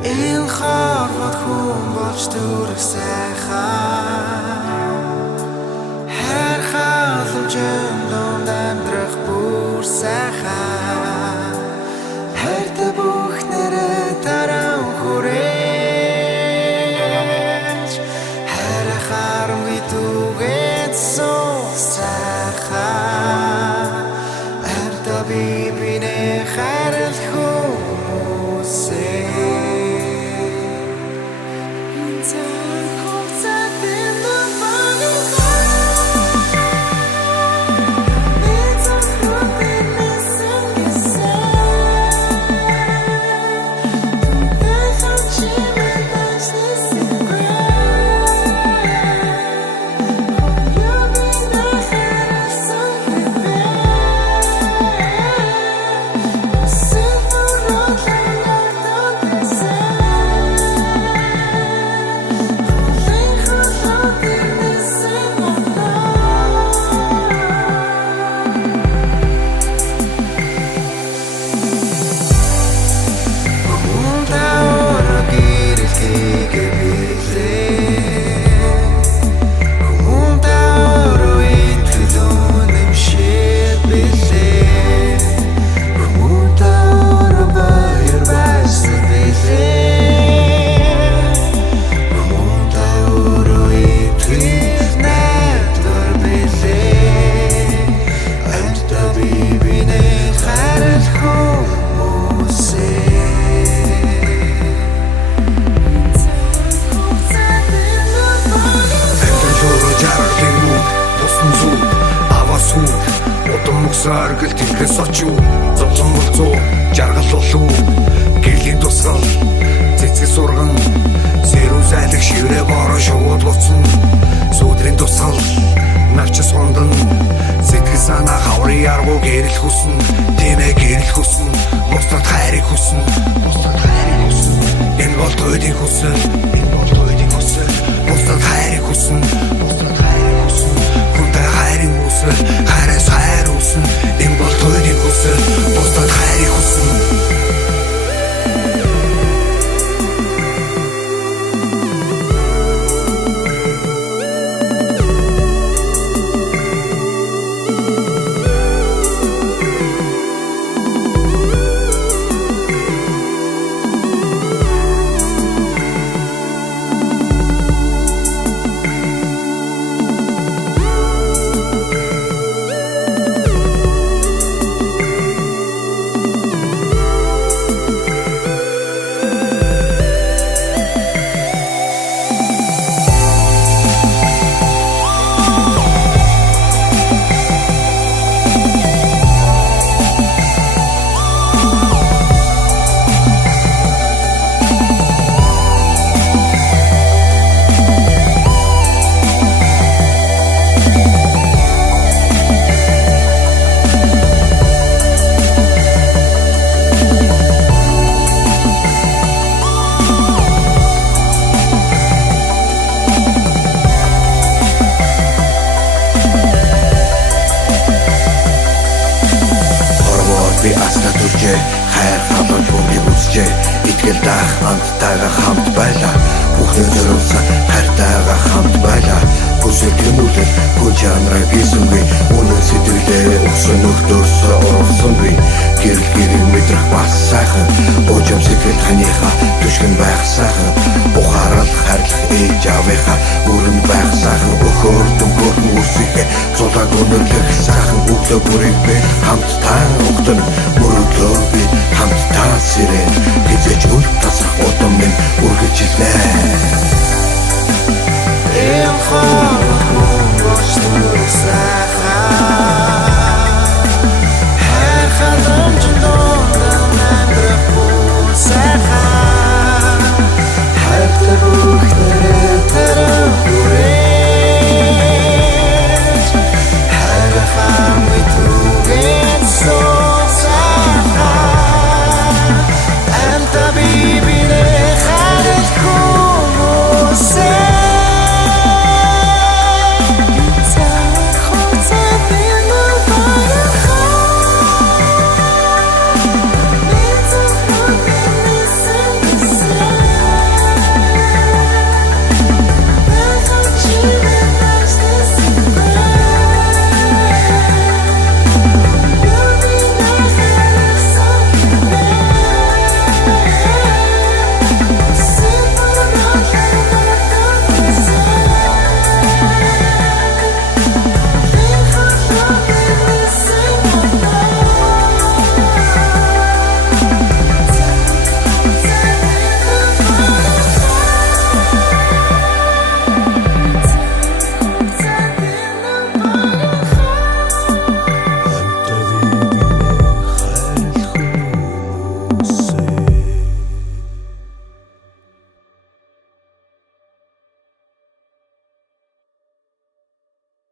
Энэ хорвот хүн болж төрөх сайхан хайр халамжийн донд амьдрах бүр сайхан хайртай бүх нэрээ таран хүрээж хайр харамгүй түгээд суу сайхан хайрта би бинээ хайрлах хүмүүсээ Саргал тэнгээс очив зовлон болцоо жаргал болов гэрлийн тусгал цэцэг сурган сэрүү зайлах шиврээ бороо шууд буцсан сүудрийн тусгал навчс хондан сэтгэл санаа хаврын яргуу гэрэл хүснэ тэмээ гэрэл хүснэ бусдад хайрыг хүснэ энэ бол тойдын хүснэ бусдад хайрыг хүснэ хүнтэй хайрын хүснэ хайраас хайр хүснэ энэ бол тойдын хүснэ бусдад хайрыг хүснэ Би асна түлжээ хайр халуун бүгдийг үзжээ итгэл даах хамттайгаа хамт байлаа бүхний зориулсан хайртайгаа хамт байлаа бүсэл гэмүүлэл хүн чанараа гисүнгүй үнэн сэтгэлээ өгсөн нөхдөөрсөө урвсангүй гэрэл мэдрэх бас сайхан уужим сэтгэл таныхаа түшгэн байх сайхан бухаарал хайрлах ээж аавынхаа өрн байх сайхан өхөр дүнгөрн үсэхэ цулаг өнөрлөх сайхан өглөө бүрийг би хамтдаа өгдөн мөрөглөө би хамтдаа сэрэн хизэж үл тасах удам минь үргэлжилнэ